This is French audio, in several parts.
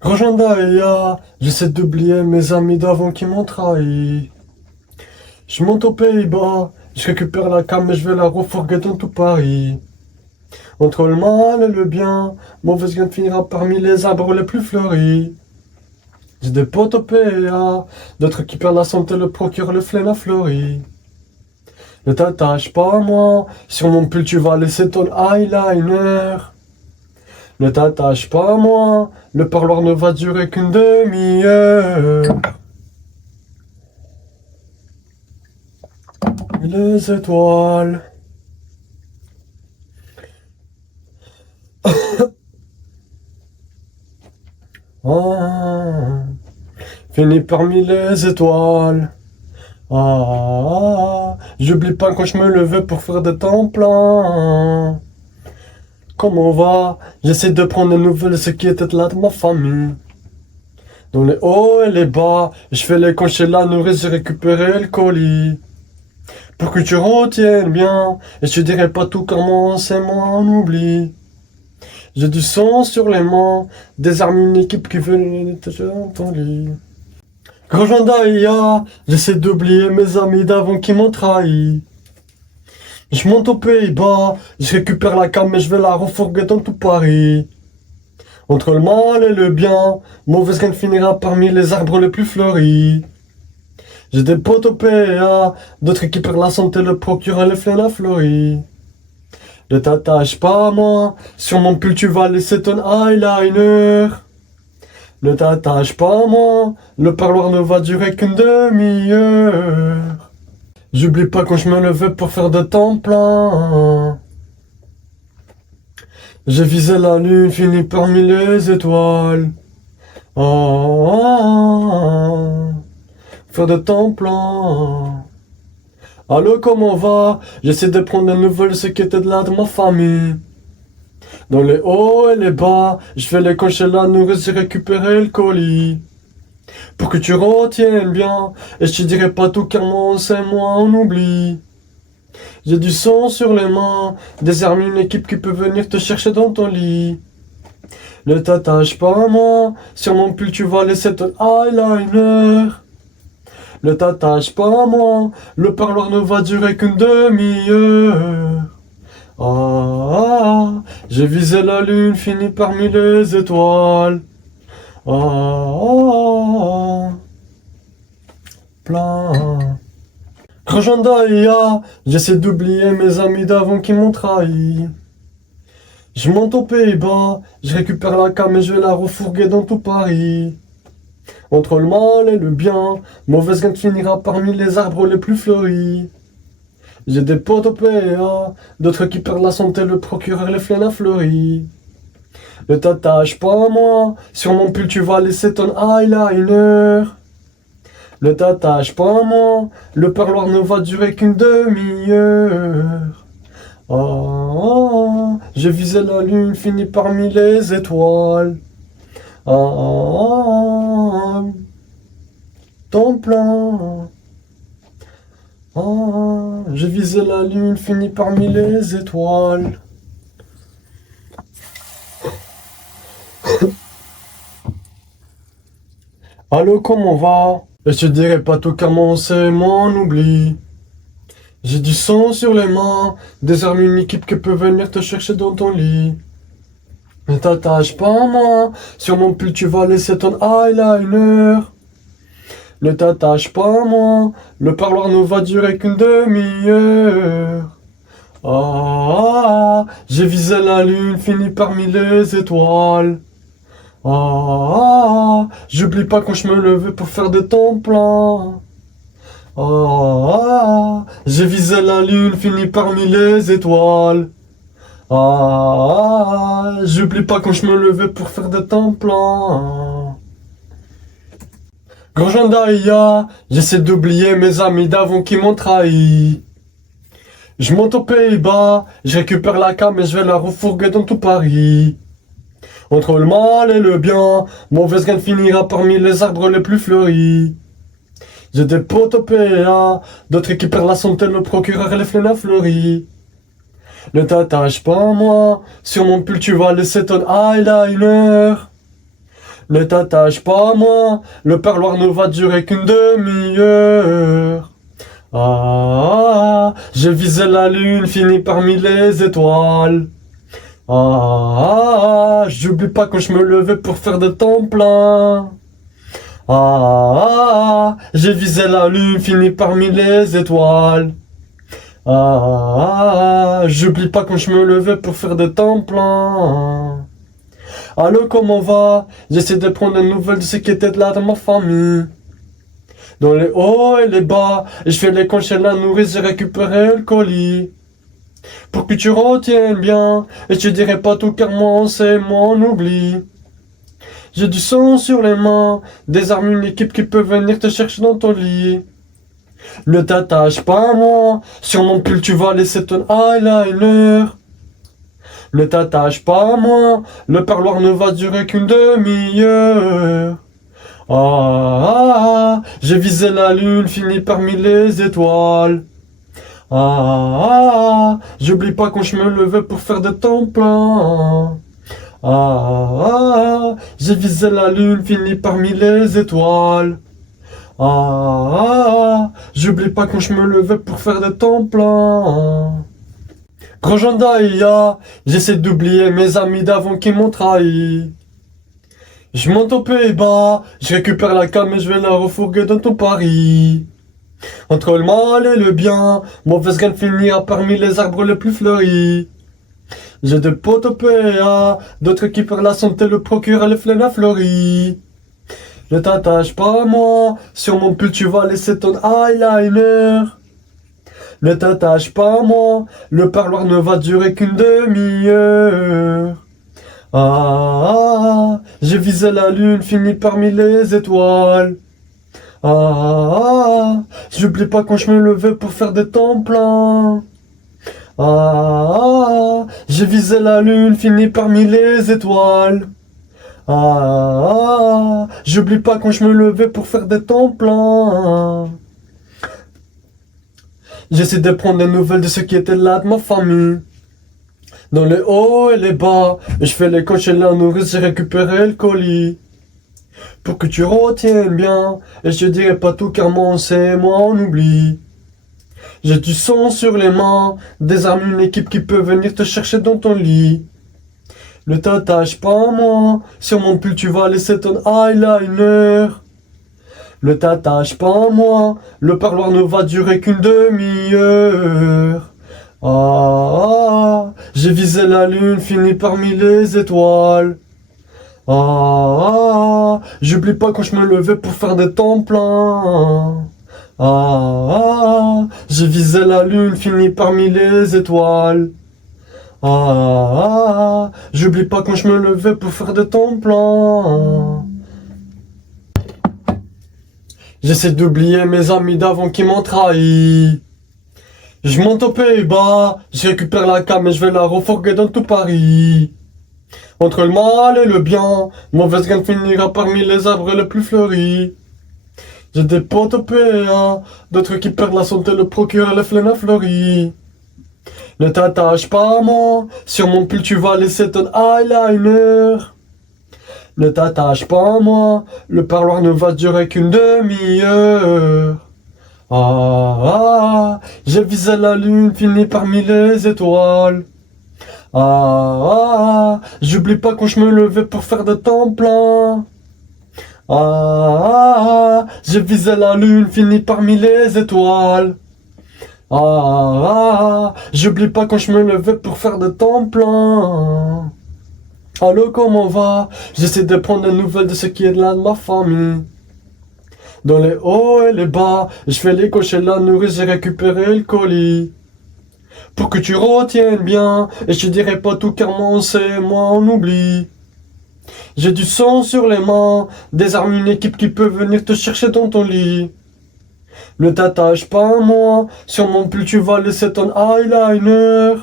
Rojanda, j'essaie d'oublier mes amis d'avant qui m'ont trahi. Je monte aux Pays-Bas, je récupère la cam et je vais la refourguer dans tout Paris. Entre le mal et le bien, mauvaise graine finira parmi les arbres les plus fleuris. J'ai des potes au PA, d'autres qui perdent la santé, le procure le flemme à fleuri. Ne t'attache pas à moi, sur mon pull tu vas laisser ton eyeliner. Ne t'attache pas à moi, le parloir ne va durer qu'une demi-heure. Les étoiles. Ah, fini parmi les étoiles. J'oublie pas quand je me levais pour faire des temps pleins. Comment on va? J'essaie de prendre des nouvelles de ce qui était là de ma famille. Dans les hauts et les bas, je fais les conches et la nourrice, j'ai récupéré le colis. Pour que tu retiennes bien, et je te dirai pas tout comment c'est moi on oublie. J'ai du sang sur les mains, des armes, une équipe qui veut dans ton lit. Quand j'en daïa, j'essaie d'oublier mes amis d'avant qui m'ont trahi. Je monte aux Pays-Bas, je récupère la cam et je vais la refourguer dans tout Paris. Entre le mal et le bien, mauvaise graine finira parmi les arbres les plus fleuris. J'ai des potes au PA, d'autres qui perdent la santé, le procure les fleurs à fleuris. Ne t'attache pas à moi, sur mon pull tu vas laisser ton eyeliner. Ne t'attache pas à moi, le parloir ne va durer qu'une demi-heure. J'oublie pas quand je me levais pour faire de temps plein. J'ai visé la lune, fini parmi les étoiles. Faire de temps plein. Allô, comment va? J'essaie de prendre des nouvelles de ce qui était de là de ma famille. Dans les hauts et les bas, je fais les conches et la nourrice, j'ai récupéré le colis. Pour que tu retiennes bien, et je te dirai pas tout car moi c'est moi on oublie. J'ai du sang sur les mains, des armes, une équipe qui peut venir te chercher dans ton lit. Ne t'attache pas à moi, sur mon pull tu vas laisser ton eyeliner. Ne t'attache pas à moi, le parloir ne va durer qu'une demi-heure. J'ai visé la lune, fini parmi les étoiles. Plein. Rojanda, j'essaie d'oublier mes amis d'avant qui m'ont trahi. Je monte aux Pays-Bas, je récupère la cam et je vais la refourguer dans tout Paris. Entre le mal et le bien, mauvaise graine finira parmi les arbres les plus fleuris. J'ai des potes au PA, d'autres qui perdent la santé, le procureur les fleurs à fleuris. Ne t'attache pas à moi, sur mon pull tu vas laisser ton eyeliner. Ne t'attache pas à moi, le parloir ne va durer qu'une demi-heure. J'ai visé la lune, fini parmi les étoiles. Temps plein. J'ai visé la lune, fini parmi les étoiles. Allô, comment va? Et je te dirai pas tout comment c'est, moi on oublie. J'ai du sang sur les mains, des armes, une équipe qui peut venir te chercher dans ton lit. Ne t'attache pas à moi, sur mon pull tu vas laisser ton eyeliner. Ne t'attache pas à moi, le parloir ne va durer qu'une demi-heure. J'ai visé la lune, fini parmi les étoiles. J'oublie pas quand je me levais pour faire des temps pleins. J'ai visé la lune, fini parmi les étoiles. J'oublie pas quand je me levais pour faire des temps pleins. Grand j'essaie d'oublier mes amis d'avant qui m'ont trahi. Je monte aux Pays-Bas, je récupère la cam et je vais la refourguer dans tout Paris. Entre le mal et le bien, mauvaise graine finira parmi les arbres les plus fleuris. J'ai des potes au PA, d'autres qui perdent la santé, le procureur les fleurs à fleuris. Ne t'attache pas à moi, sur mon pull tu vas laisser ton eyeliner. Ne t'attache pas à moi, le parloir ne va durer qu'une demi-heure. J'ai visé la lune, fini parmi les étoiles. J'oublie pas quand je me levais pour faire de temps plein. J'ai visé la lune, fini parmi les étoiles. J'oublie pas quand je me levais pour faire de temps plein. Allô, comment va? J'essaie de prendre des nouvelles de ce qui était là dans ma famille. Dans les hauts et les bas, et je fais les comptes chez la nourrice, j'ai récupéré le colis. Pour que tu retiennes bien, et je te dirai pas tout car moi c'est mon oubli. J'ai du sang sur les mains, des armes, une équipe qui peut venir te chercher dans ton lit. Ne t'attache pas à moi, sur mon pull tu vas laisser ton eyeliner. Ne t'attache pas à moi, le parloir ne va durer qu'une demi-heure. J'ai visé la lune, fini parmi les étoiles. J'oublie pas quand je me levais pour faire de temps plein. J'ai visé la lune, fini parmi les étoiles. J'oublie pas quand je me levais pour faire de temps plein. Grosjean, j'essaie d'oublier mes amis d'avant qui m'ont trahi. Je monte aux Pays-Bas, je récupère la cam et je vais la refourguer dans ton Paris. Entre le mal et le bien, mauvaise graine finira parmi les arbres les plus fleuris. J'ai des potes au PA, d'autres qui perdent la santé, le procureur les flènes à fleuris. Ne t'attache pas à moi, sur mon pull tu vas laisser ton eyeliner. Ne t'attache pas à moi, le parloir ne va durer qu'une demi-heure. J'ai visé la lune, fini parmi les étoiles. J'oublie pas quand je me levais pour faire des temps pleins. J'ai visé la lune, fini parmi les étoiles. J'oublie pas quand je me levais pour faire des temps pleins. J'essaie de prendre des nouvelles de ceux qui étaient là de ma famille. Dans les hauts et les bas, et je fais les comptes chez la nourrice, j'ai récupéré le colis. Pour que tu retiennes bien, et je te dirai pas tout car moi c'est moi on oublie. J'ai du sang sur les mains, des armes, une équipe qui peut venir te chercher dans ton lit. Ne t'attache pas à moi, sur mon pull tu vas laisser ton eyeliner. Ne t'attache pas à moi, le parloir ne va durer qu'une demi-heure. J'ai visé la lune, fini parmi les étoiles. J'oublie pas quand je me levais pour faire des temps pleins. J'ai visé la lune, fini parmi les étoiles. J'oublie pas quand je me levais pour faire des temps pleins. J'essaie d'oublier mes amis d'avant qui m'ont trahi. Je monte aux Pays-Bas, je récupère la cam et je vais la refourguer dans tout Paris. Entre le mal et le bien, mauvaise graine finira parmi les arbres les plus fleuris. J'ai des potes au PA, d'autres qui perdent la santé, le procureur les flènes à fleuris. Ne t'attache pas à moi, sur mon pull tu vas laisser ton eyeliner. Ne t'attache pas à moi, le parloir ne va durer qu'une demi-heure. J'ai visé la lune, fini parmi les étoiles. J'oublie pas quand je me levais pour faire de temps plein. J'ai visé la lune, fini parmi les étoiles. J'oublie pas quand je me levais pour faire de temps plein. Allô, comment va? J'essaie de prendre des nouvelles de ce qui est là de ma famille. Dans les hauts et les bas, je fais les cocher la nourrice, j'ai récupéré le colis. Pour que tu retiennes bien, et je te dirai pas tout car moi on sait, moi on oublie. J'ai du sang sur les mains, des armes, une équipe qui peut venir te chercher dans ton lit. Ne t'attache pas à moi, sur mon pull tu vas laisser ton eyeliner.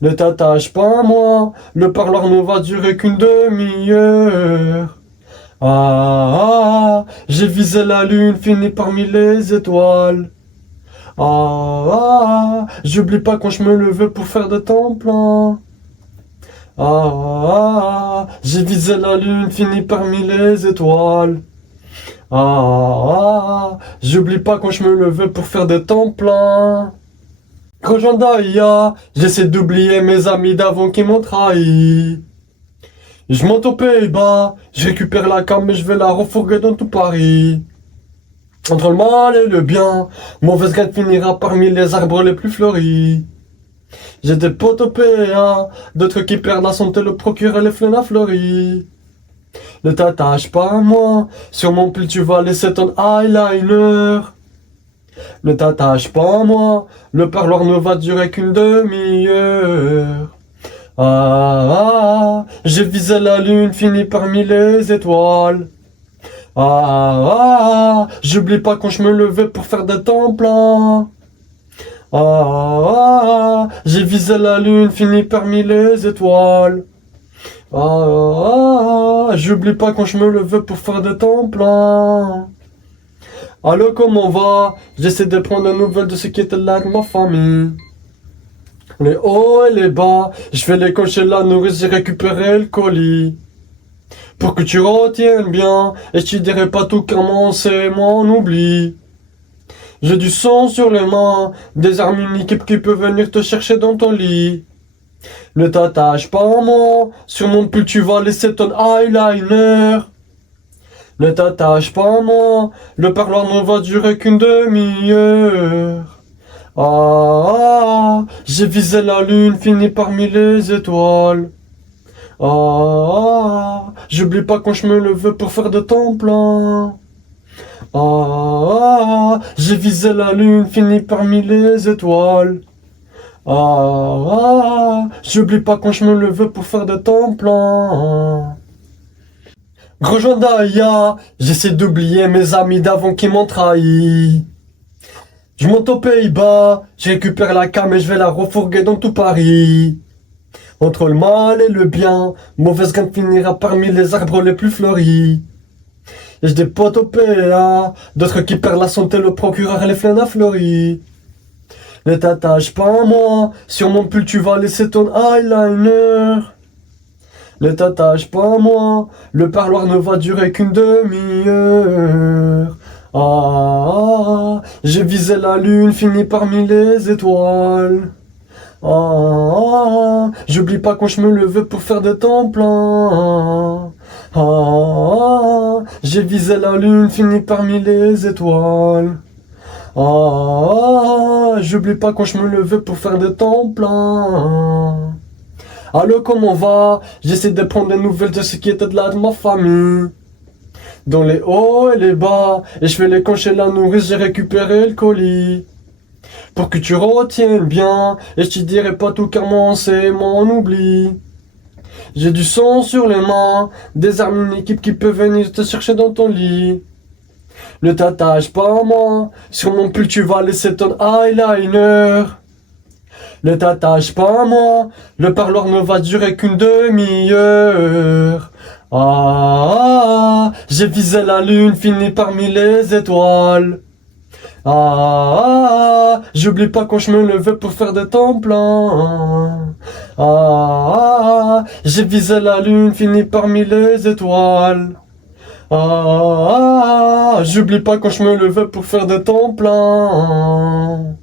Ne t'attache pas à moi, le parloir ne va durer qu'une demi-heure. J'ai visé la lune, fini parmi les étoiles. J'oublie pas quand je me levais pour faire de temps plein. J'ai visé la lune, fini parmi les étoiles. J'oublie pas quand je me levais pour faire des temps pleins. Rejoins Daya, j'essaie d'oublier mes amis d'avant qui m'ont trahi. Je monte aux Pays-Bas, je récupère la cam et je vais la refourguer dans tout Paris. Entre le mal et le bien, mauvaise graine finira parmi les arbres les plus fleuris. J'ai des potes au PA, d'autres qui perdent la santé, le procureur et les fleurs fleuris. Ne t'attache pas à moi, sur mon pull tu vas laisser ton eyeliner. Ne t'attache pas à moi, le parloir ne va durer qu'une demi-heure. J'ai visé la lune, fini parmi les étoiles. J'oublie pas quand je me levais pour faire des temps pleins. J'ai visé la lune, fini parmi les étoiles. J'oublie pas quand je me levais pour faire des temps pleins. Allô, comment va? J'essaie de prendre des nouvelles de ce qui était là avec ma famille. Les hauts et les bas, je vais les cocher la nourrice, j'ai récupéré le colis. Pour que tu retiennes bien, et je te dirai pas tout comment c'est, moi on oublie. J'ai du sang sur les mains, des armes, une équipe qui peut venir te chercher dans ton lit. Ne t'attache pas à moi, sur mon pull tu vas laisser ton eyeliner. Ne t'attache pas à moi, le parloir ne va durer qu'une demi-heure. J'ai visé la lune, fini parmi les étoiles. J'oublie pas quand je me levais pour faire de temps plein. J'ai visé la lune, fini parmi les étoiles. J'oublie pas quand je me levais pour faire de temps plein. Rejoins Daya, j'essaie d'oublier mes amis d'avant qui m'ont trahi. Je monte aux Pays-Bas, je récupère la cam et je vais la refourguer dans tout Paris. Entre le mal et le bien, mauvaise graine finira parmi les arbres les plus fleuris. Et j'ai des potes au PA, d'autres qui perdent la santé, le procureur et les fleurs fleuris. Ne t'attache pas à moi, sur mon pull tu vas laisser ton eyeliner. Ne t'attache pas à moi, le parloir ne va durer qu'une demi-heure. J'ai visé la lune, fini parmi les étoiles. J'oublie pas quand je me levais pour faire des temps pleins. J'ai visé la lune, fini parmi les étoiles. J'oublie pas quand je me levais pour faire des temps pleins. Allô, comment va? J'essaie de prendre des nouvelles de ce qui était de là de ma famille. Dans les hauts et les bas, et je vais les cocher la nourrice, j'ai récupéré le colis. Pour que tu retiennes bien, et je te dirai pas tout car moi c'est mon oubli. J'ai du sang sur les mains, des armes, une équipe qui peut venir te chercher dans ton lit. Ne t'attache pas à moi, sur mon pull tu vas laisser ton eyeliner. Ne t'attache pas à moi, le parloir ne va durer qu'une demi-heure. J'ai visé la lune, fini parmi les étoiles. J'oublie pas quand je me levais pour faire des temps pleins. J'ai visé la lune, fini parmi les étoiles. J'oublie pas quand je me levais pour faire des temps pleins.